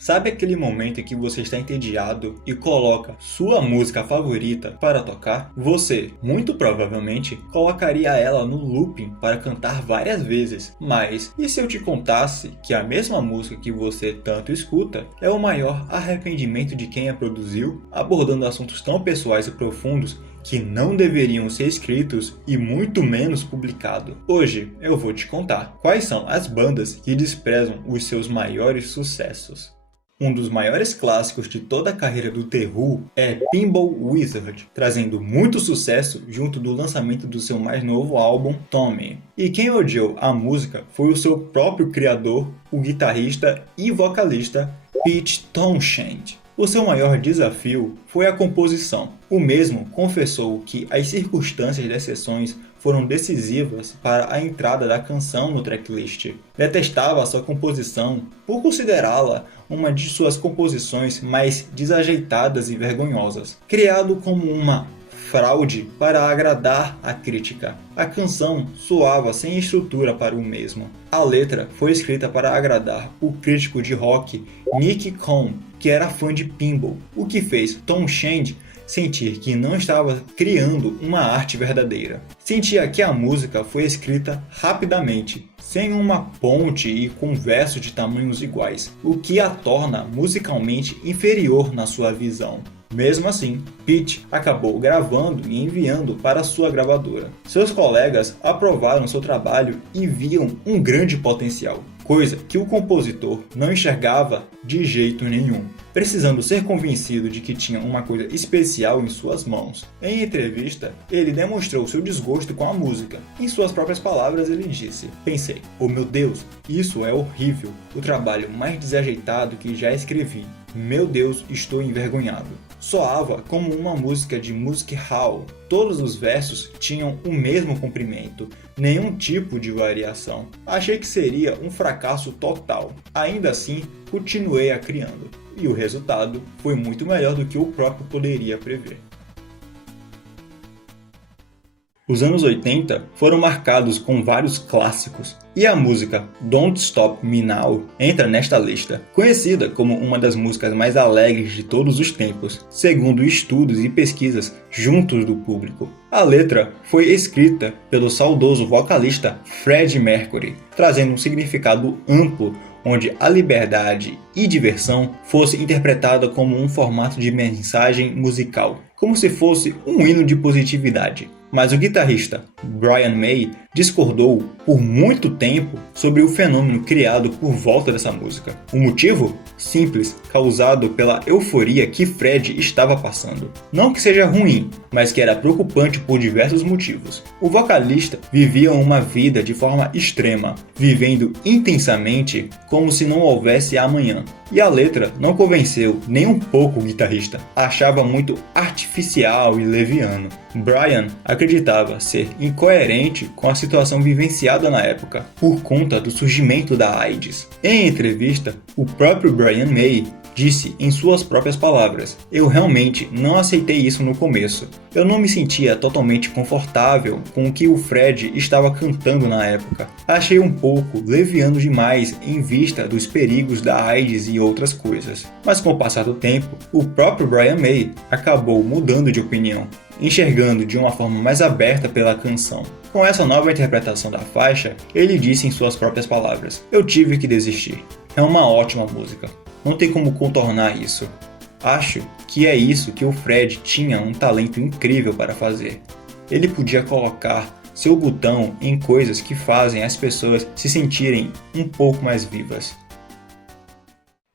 Sabe aquele momento em que você está entediado e coloca sua música favorita para tocar? Você, muito provavelmente, colocaria ela no looping para cantar várias vezes. Mas, e se eu te contasse que a mesma música que você tanto escuta é o maior arrependimento de quem a produziu, abordando assuntos tão pessoais e profundos que não deveriam ser escritos e muito menos publicados? Hoje eu vou te contar quais são as bandas que desprezam os seus maiores sucessos. Um dos maiores clássicos de toda a carreira do The Who é Pinball Wizard, trazendo muito sucesso junto do lançamento do seu mais novo álbum, Tommy. E quem odiou a música foi o seu próprio criador, o guitarrista e vocalista Pete Townshend. O seu maior desafio foi a composição. O mesmo confessou que as circunstâncias das sessões foram decisivas para a entrada da canção no tracklist. Detestava sua composição por considerá-la uma de suas composições mais desajeitadas e vergonhosas, criado como uma fraude para agradar a crítica. A canção soava sem estrutura para o mesmo. A letra foi escrita para agradar o crítico de rock Nick Cohn, que era fã de pinball, o que fez Townshend sentir que não estava criando uma arte verdadeira. Sentia que a música foi escrita rapidamente, sem uma ponte e com versos de tamanhos iguais, o que a torna musicalmente inferior na sua visão. Mesmo assim, Pete acabou gravando e enviando para sua gravadora. Seus colegas aprovaram seu trabalho e viam um grande potencial, coisa que o compositor não enxergava de jeito nenhum, precisando ser convencido de que tinha uma coisa especial em suas mãos. Em entrevista, ele demonstrou seu desgosto com a música. Em suas próprias palavras, ele disse: "Pensei, oh meu Deus, isso é horrível, o trabalho mais desajeitado que já escrevi. Meu Deus, estou envergonhado." Soava como uma música de music hall. Todos os versos tinham o mesmo comprimento, nenhum tipo de variação. Achei que seria um fracasso total. Ainda assim, continuei a criando. E o resultado foi muito melhor do que eu próprio poderia prever. Os anos 80 foram marcados com vários clássicos, e a música Don't Stop Me Now entra nesta lista, conhecida como uma das músicas mais alegres de todos os tempos, segundo estudos e pesquisas juntos do público. A letra foi escrita pelo saudoso vocalista Freddie Mercury, trazendo um significado amplo onde a liberdade e diversão fosse interpretada como um formato de mensagem musical, como se fosse um hino de positividade. Mas o guitarrista Brian May discordou por muito tempo sobre o fenômeno criado por volta dessa música. O motivo? Simples, causado pela euforia que Fred estava passando. Não que seja ruim, mas que era preocupante por diversos motivos. O vocalista vivia uma vida de forma extrema, vivendo intensamente como se não houvesse amanhã. E a letra não convenceu nem um pouco o guitarrista. Achava muito artificial e leviano. Brian acreditava ser incoerente com a situação vivenciada na época, por conta do surgimento da AIDS. Em entrevista, o próprio Brian May disse em suas próprias palavras: "Eu realmente não aceitei isso no começo. Eu não me sentia totalmente confortável com o que o Fred estava cantando na época. Achei um pouco leviano demais em vista dos perigos da AIDS e outras coisas." Mas com o passar do tempo, o próprio Brian May acabou mudando de opinião, enxergando de uma forma mais aberta pela canção. Com essa nova interpretação da faixa, ele disse em suas próprias palavras: "Eu tive que desistir. É uma ótima música. Não tem como contornar isso. Acho que é isso que o Fred tinha um talento incrível para fazer. Ele podia colocar seu botão em coisas que fazem as pessoas se sentirem um pouco mais vivas."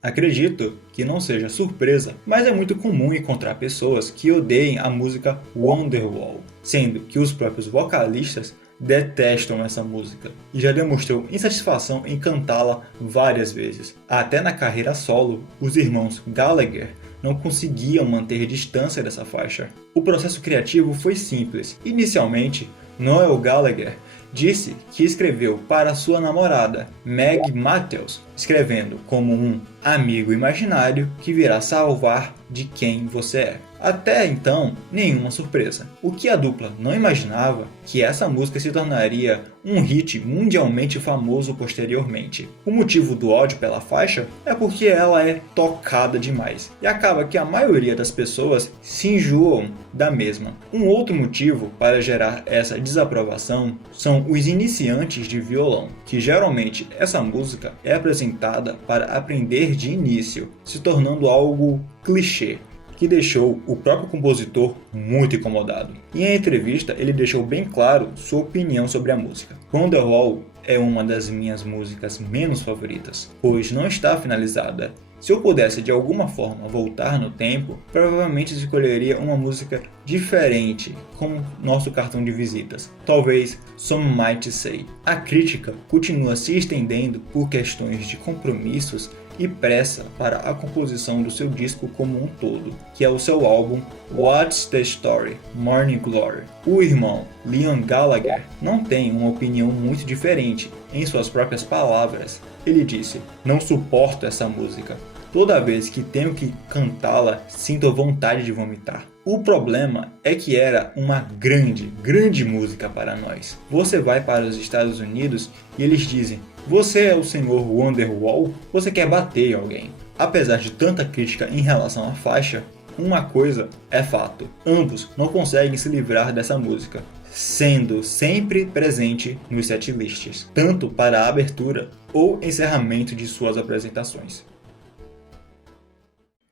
Acredito que não seja surpresa, mas é muito comum encontrar pessoas que odeiem a música Wonderwall, sendo que os próprios vocalistas detestam essa música e já demonstrou insatisfação em cantá-la várias vezes. Até na carreira solo, os irmãos Gallagher não conseguiam manter distância dessa faixa. O processo criativo foi simples. Inicialmente, Noel Gallagher disse que escreveu para sua namorada, Meg Matthews, escrevendo como um amigo imaginário que virá salvar de quem você é. Até então, nenhuma surpresa. O que a dupla não imaginava que essa música se tornaria um hit mundialmente famoso posteriormente. O motivo do ódio pela faixa é porque ela é tocada demais, e acaba que a maioria das pessoas se enjoam da mesma. Um outro motivo para gerar essa desaprovação são os iniciantes de violão, que geralmente essa música é apresentada para aprender de início, se tornando algo clichê, que deixou o próprio compositor muito incomodado. Em entrevista, ele deixou bem claro sua opinião sobre a música. Wonderwall é uma das minhas músicas menos favoritas, pois não está finalizada. Se eu pudesse de alguma forma voltar no tempo, provavelmente escolheria uma música diferente como nosso cartão de visitas. Talvez Some Might Say. A crítica continua se estendendo por questões de compromissos e pressa para a composição do seu disco como um todo, que é o seu álbum What's the Story? Morning Glory. O irmão Liam Gallagher não tem uma opinião muito diferente. Em suas próprias palavras, ele disse: "Não suporto essa música. Toda vez que tenho que cantá-la, sinto vontade de vomitar." O problema é que era uma grande música para nós. Você vai para os Estados Unidos e eles dizem: "Você é o senhor Wonderwall? Você quer bater em alguém?" Apesar de tanta crítica em relação à faixa, uma coisa é fato: ambos não conseguem se livrar dessa música, sendo sempre presente nos setlists, tanto para a abertura ou encerramento de suas apresentações.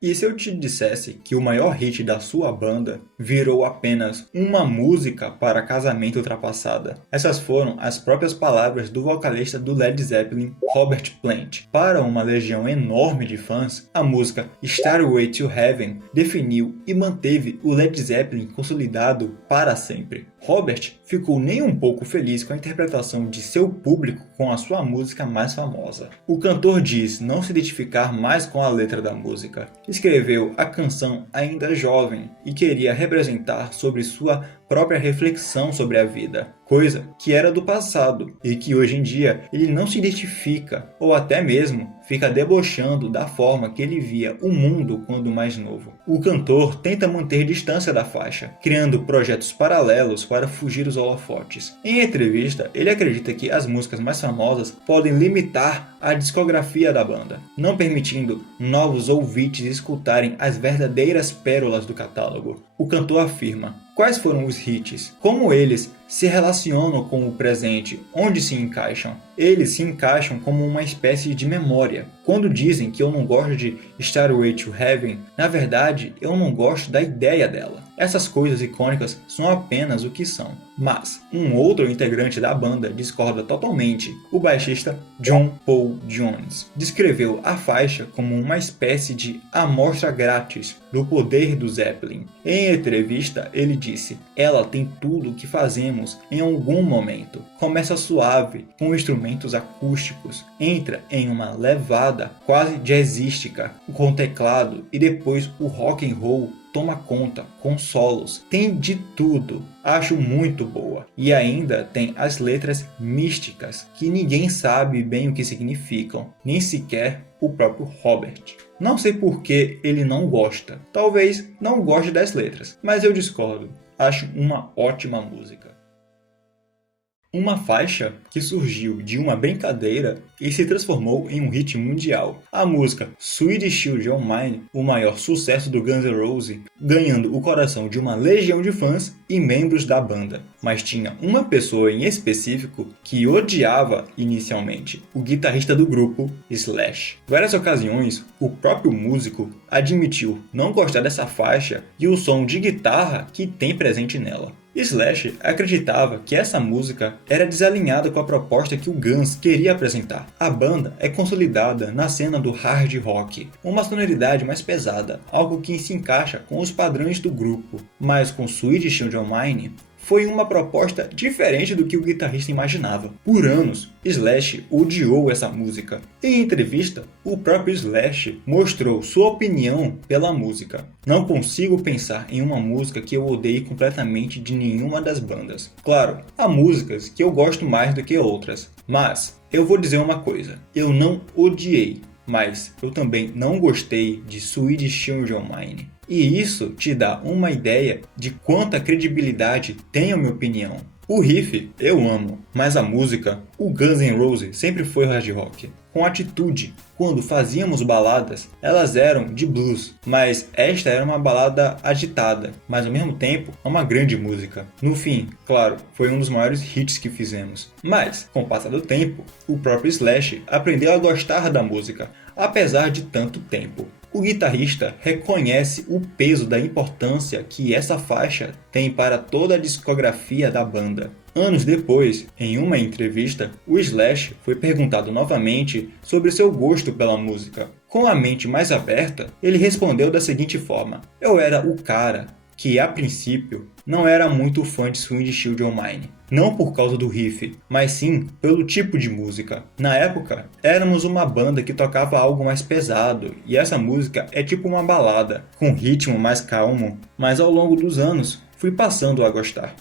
E se eu te dissesse que o maior hit da sua banda virou apenas uma música para casamento ultrapassada? Essas foram as próprias palavras do vocalista do Led Zeppelin, Robert Plant. Para uma legião enorme de fãs, a música Stairway to Heaven definiu e manteve o Led Zeppelin consolidado para sempre. Robert ficou nem um pouco feliz com a interpretação de seu público com a sua música mais famosa. O cantor diz não se identificar mais com a letra da música. Escreveu a canção ainda jovem e queria representar sobre sua própria reflexão sobre a vida, coisa que era do passado e que hoje em dia ele não se identifica ou até mesmo fica debochando da forma que ele via o mundo quando mais novo. O cantor tenta manter distância da faixa, criando projetos paralelos para fugir dos holofotes. Em entrevista, ele acredita que as músicas mais famosas podem limitar a discografia da banda, não permitindo novos ouvintes escutarem as verdadeiras pérolas do catálogo. O cantor afirma: quais foram os hits? Como eles se relacionam com o presente? Onde se encaixam? Eles se encaixam como uma espécie de memória. Quando dizem que eu não gosto de Stairway to Heaven, na verdade eu não gosto da ideia dela. Essas coisas icônicas são apenas o que são. Mas um outro integrante da banda discorda totalmente. O baixista John Paul Jones descreveu a faixa como uma espécie de amostra grátis do poder do Zeppelin. Em entrevista, ele disse: "Ela tem tudo o que fazemos em algum momento. Começa suave, com instrumentos acústicos, entra em uma levada quase jazzística com teclado e depois o rock and roll toma conta, com solos, tem de tudo. Acho muito boa. E ainda tem as letras místicas, que ninguém sabe bem o que significam, nem sequer o próprio Robert. Não sei por que ele não gosta. Talvez não goste das letras, mas eu discordo. Acho uma ótima música." Uma faixa que surgiu de uma brincadeira e se transformou em um hit mundial. A música Sweet Child O' Mine, o maior sucesso do Guns N' Roses, ganhando o coração de uma legião de fãs e membros da banda. Mas tinha uma pessoa em específico que odiava inicialmente, o guitarrista do grupo, Slash. Em várias ocasiões, o próprio músico admitiu não gostar dessa faixa e o som de guitarra que tem presente nela. Slash acreditava que essa música era desalinhada com a proposta que o Guns queria apresentar. A banda é consolidada na cena do hard rock, uma sonoridade mais pesada, algo que se encaixa com os padrões do grupo, mas com Sweet Child O' Mine foi uma proposta diferente do que o guitarrista imaginava. Por anos, Slash odiou essa música. Em entrevista, o próprio Slash mostrou sua opinião pela música. "Não consigo pensar em uma música que eu odeie completamente de nenhuma das bandas. Claro, há músicas que eu gosto mais do que outras, mas eu vou dizer uma coisa, eu não odiei, mas eu também não gostei de Sweet Child O' Mine." E isso te dá uma ideia de quanta credibilidade tem a minha opinião. O riff eu amo, mas a música, o Guns N' Roses sempre foi hard rock. Com atitude, quando fazíamos baladas, elas eram de blues, mas esta era uma balada agitada, mas ao mesmo tempo uma grande música. No fim, claro, foi um dos maiores hits que fizemos. Mas, com o passar do tempo, o próprio Slash aprendeu a gostar da música, apesar de tanto tempo. O guitarrista reconhece o peso da importância que essa faixa tem para toda a discografia da banda. Anos depois, em uma entrevista, o Slash foi perguntado novamente sobre seu gosto pela música. Com a mente mais aberta, ele respondeu da seguinte forma: "Eu era o cara que, a princípio, não era muito fã de Sweet Child O' Mine. Não por causa do riff, mas sim pelo tipo de música. Na época, éramos uma banda que tocava algo mais pesado, e essa música é tipo uma balada, com ritmo mais calmo, mas ao longo dos anos, fui passando a gostar."